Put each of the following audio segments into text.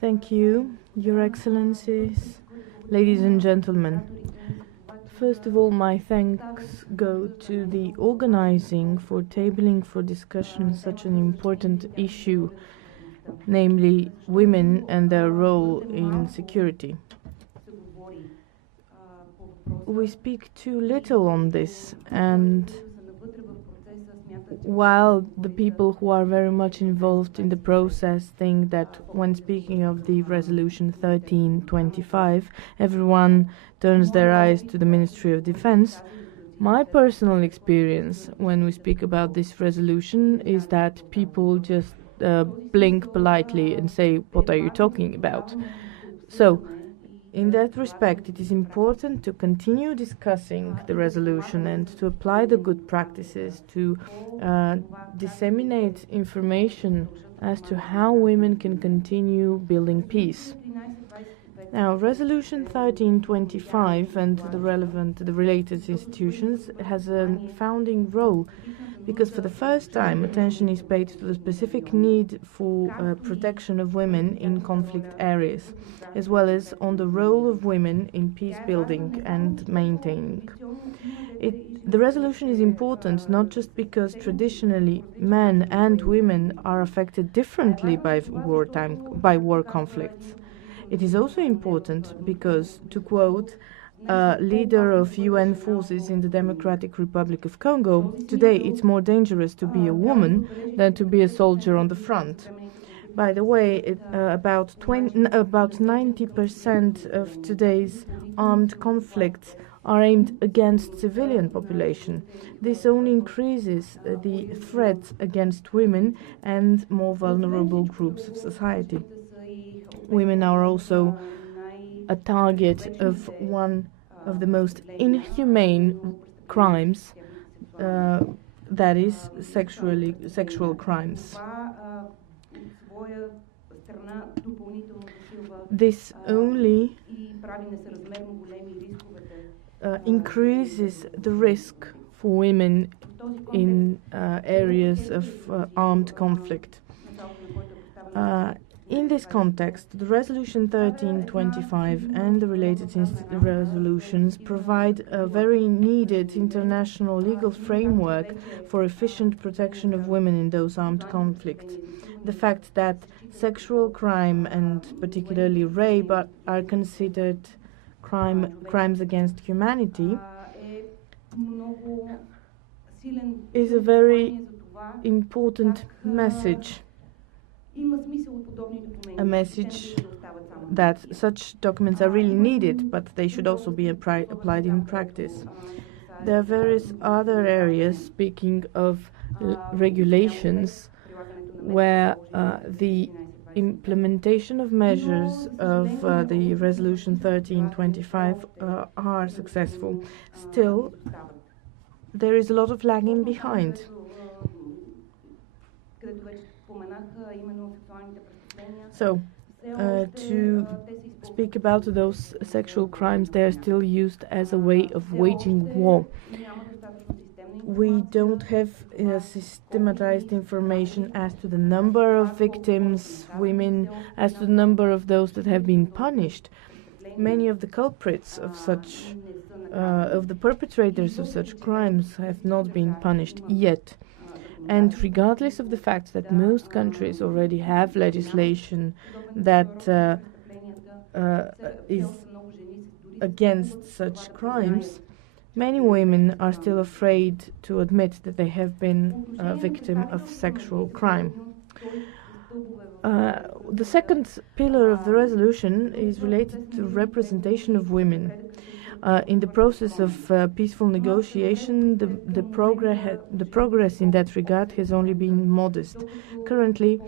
Thank you, Your Excellencies, ladies and gentlemen. First of all, my thanks go to the organizing for tabling for discussion such an important issue, namely women and their role in security. We speak too little on this, and while the people who are very much involved in the process think that when speaking of the resolution 1325, everyone turns their eyes to the Ministry of Defense, my personal experience when we speak about this resolution is that people just blink politely and say, "What are you talking about?" So, in that respect, it is important to continue discussing the resolution and to apply the good practices, to disseminate information as to how women can continue building peace. Now, Resolution 1325 and the related institutions has a founding role because for the first time attention is paid to the specific need for protection of women in conflict areas, as well as on the role of women in peace building and maintaining. The resolution is important not just because traditionally men and women are affected differently by war conflicts. It is also important because, to quote a leader of UN forces in the Democratic Republic of Congo, today it's more dangerous to be a woman than to be a soldier on the front. By the way, about 90% of today's armed conflicts are aimed against civilian population. This only increases the threat against women and more vulnerable groups of society. Women are also a target of one of the most inhumane crimes, that is sexual crimes. This only increases the risk for women in areas of armed conflict. In this context, the Resolution 1325 and the related resolutions provide a very needed international legal framework for efficient protection of women in those armed conflicts. The fact that sexual crime and particularly rape are considered crimes against humanity is a very important message. A message that such documents are really needed, but they should also be applied in practice. There are various other areas, speaking of regulations, where the implementation of measures of the Resolution 1325 are successful. Still, there is a lot of lagging behind. So, to speak about those sexual crimes, they are still used as a way of waging war. We don't have systematized information as to the number of victims, women, as to the number of those that have been punished. Many of the culprits of the perpetrators of such crimes have not been punished yet. And regardless of the fact that most countries already have legislation that is against such crimes, many women are still afraid to admit that they have been a victim of sexual crime. The second pillar of the resolution is related to representation of women. In the process of peaceful negotiation, the progress in that regard has only been modest. Currently,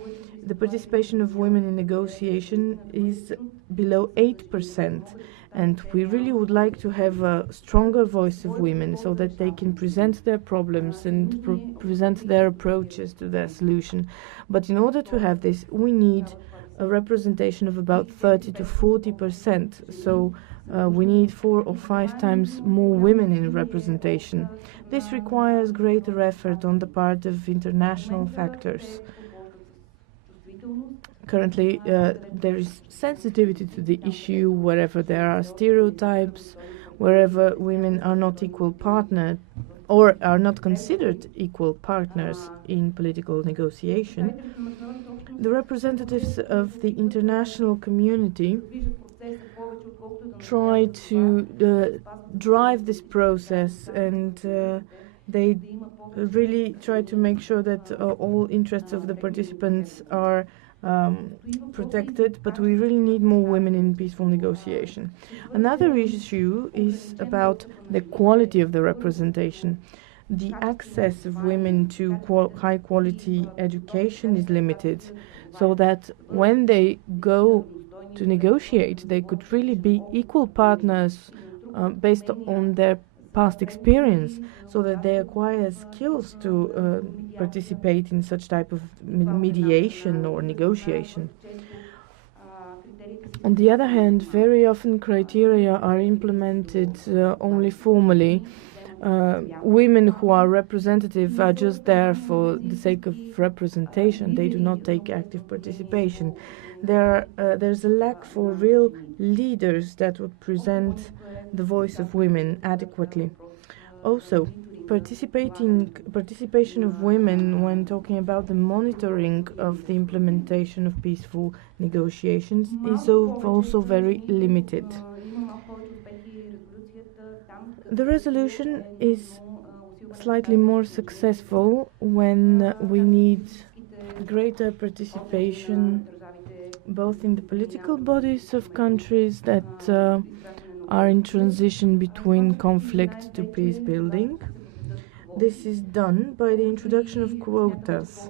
the participation of women in negotiation is below 8%, and we really would like to have a stronger voice of women so that they can present their problems and present their approaches to their solution. But in order to have this, we need a representation of about 30 to 40%. So we need 4 or 5 times more women in representation. This requires greater effort on the part of international factors. Currently, there is sensitivity to the issue wherever there are stereotypes, wherever women are not equal partners or are not considered equal partners in political negotiation. The representatives of the international community try to drive this process, and they really try to make sure that all interests of the participants are protected, but we really need more women in peaceful negotiation. Another issue is about the quality of the representation. The access of women to high quality education is limited, so that when they go to negotiate, they could really be equal partners based on their past experience, so that they acquire skills to participate in such type of mediation or negotiation. On the other hand, very often criteria are implemented only formally. Women who are representative are just there for the sake of representation. They do not take active participation. There's a lack for real leaders that would present the voice of women adequately. Also, participation of women when talking about the monitoring of the implementation of peaceful negotiations is also very limited. The resolution is slightly more successful when we need greater participation both in the political bodies of countries that are in transition between conflict to peace building. This is done by the introduction of quotas.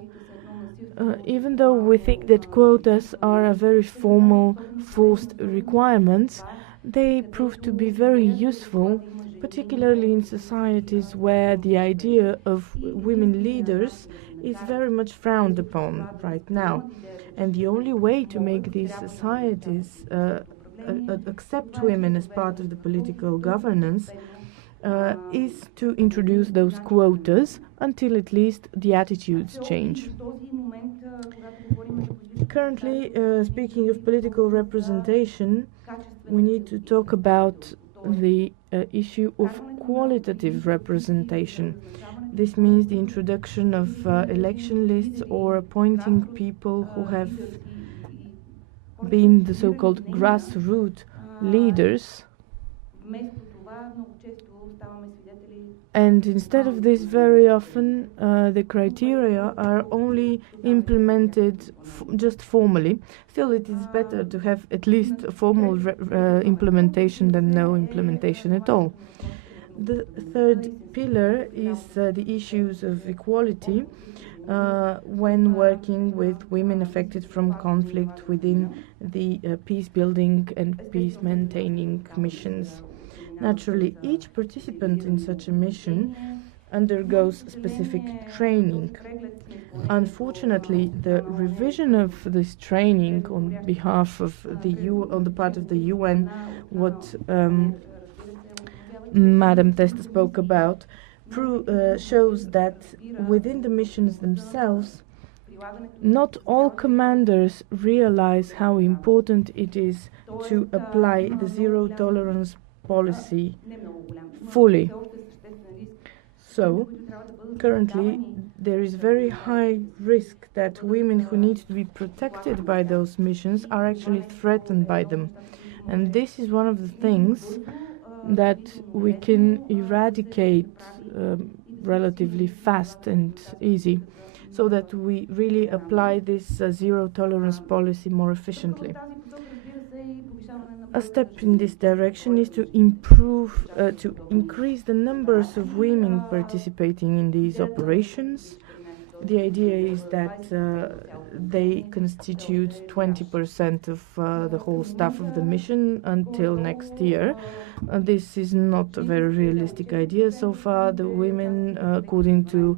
Even though we think that quotas are a very formal, forced requirements, they prove to be very useful, particularly in societies where the idea of women leaders is very much frowned upon right now. And the only way to make these societies accept women as part of the political governance is to introduce those quotas until at least the attitudes change. Currently, speaking of political representation, we need to talk about the issue of qualitative representation. This means the introduction of election lists or appointing people who have been the so-called grassroots leaders. And instead of this, very often the criteria are only implemented just formally. Still, it is better to have at least a formal implementation than no implementation at all. The third pillar is the issues of equality when working with women affected from conflict within the peace building and peace maintaining missions. Naturally, each participant in such a mission undergoes specific training. Unfortunately, the revision of this training on behalf of on the part of the UN, what Madam Testa spoke about, shows that within the missions themselves, not all commanders realize how important it is to apply the zero tolerance policy fully. So, currently, there is very high risk that women who need to be protected by those missions are actually threatened by them. And this is one of the things that we can eradicate relatively fast and easy, so that we really apply this zero tolerance policy more efficiently. A step in this direction is to increase the numbers of women participating in these operations. The idea is that they constitute 20% of the whole staff of the mission until next year. This is not a very realistic idea. So far, the women, according to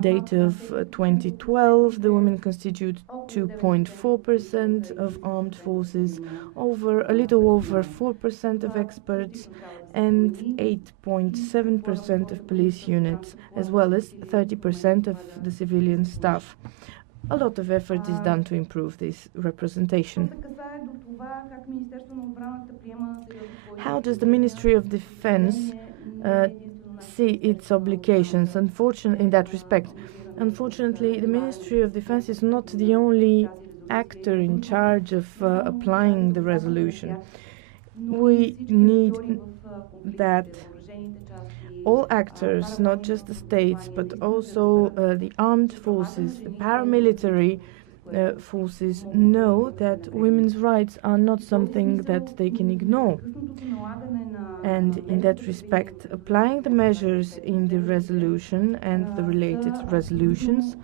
data of 2012, the women constitute 2.4% of armed forces, a little over 4% of experts, and 8.7% of police units, as well as 30% of the civilian staff. a lot of effort is done to improve this representation. How does the Ministry of Defense see its obligations in that respect? Unfortunately, the Ministry of Defense is not the only actor in charge of applying the resolution. We need that all actors, not just the states, but also the armed forces, the paramilitary forces, know that women's rights are not something that they can ignore. And in that respect, applying the measures in the resolution and the related resolutions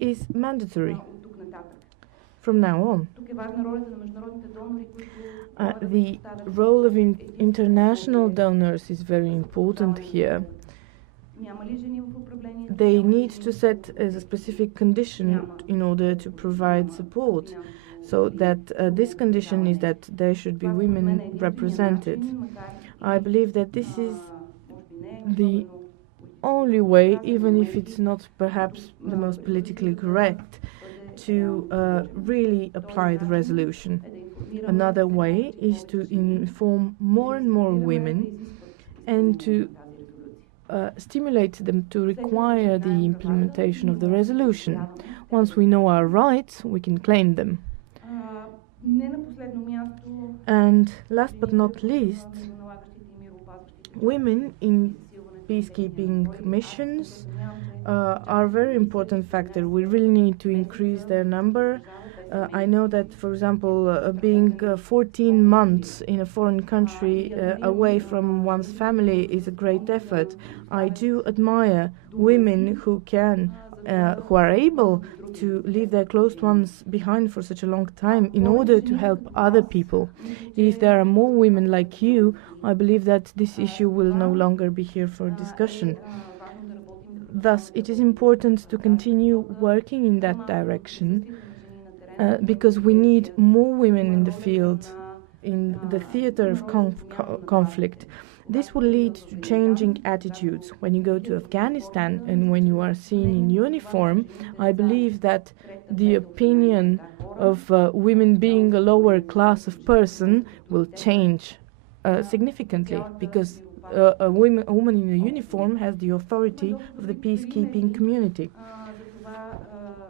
is mandatory from now on. The role of international donors is very important here. They need to set as a specific condition in order to provide support, so that this condition is that there should be women represented. I believe that this is the only way, even if it's not perhaps the most politically correct, to really apply the resolution. Another way is to inform more and more women and to stimulate them to require the implementation of the resolution. Once we know our rights, we can claim them. And last but not least, women in peacekeeping missions are a very important factor. We really need to increase their number. I know that, for example, being 14 months in a foreign country away from one's family is a great effort. I do admire women who are able to leave their close ones behind for such a long time in order to help other people. If there are more women like you, I believe that this issue will no longer be here for discussion. Thus, it is important to continue working in that direction, because we need more women in the field, in the theater of conflict. This will lead to changing attitudes. When you go to Afghanistan and when you are seen in uniform, I believe that the opinion of women being a lower class of person will change significantly, because a woman in a uniform has the authority of the peacekeeping community.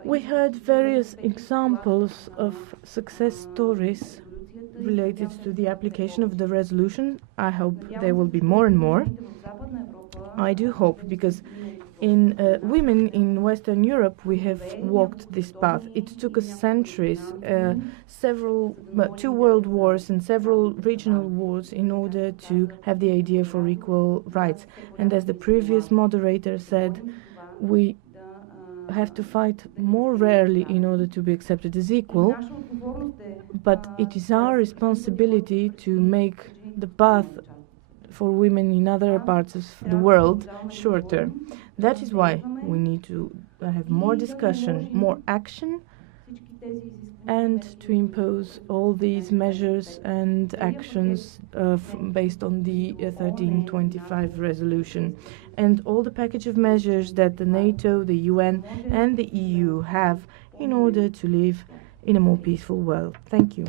We heard various examples of success stories related to the application of the resolution. I hope there will be more and more. I do hope, because in women in Western Europe, we have walked this path. It took us centuries, 2 world wars and several regional wars in order to have the idea for equal rights. And as the previous moderator said, we have to fight more rarely in order to be accepted as equal, but it is our responsibility to make the path for women in other parts of the world shorter. That is why we need to have more discussion, more action, and to impose all these measures and actions based on the 1325 resolution, and all the package of measures that the NATO, the UN, and the EU have in order to live in a more peaceful world. Thank you.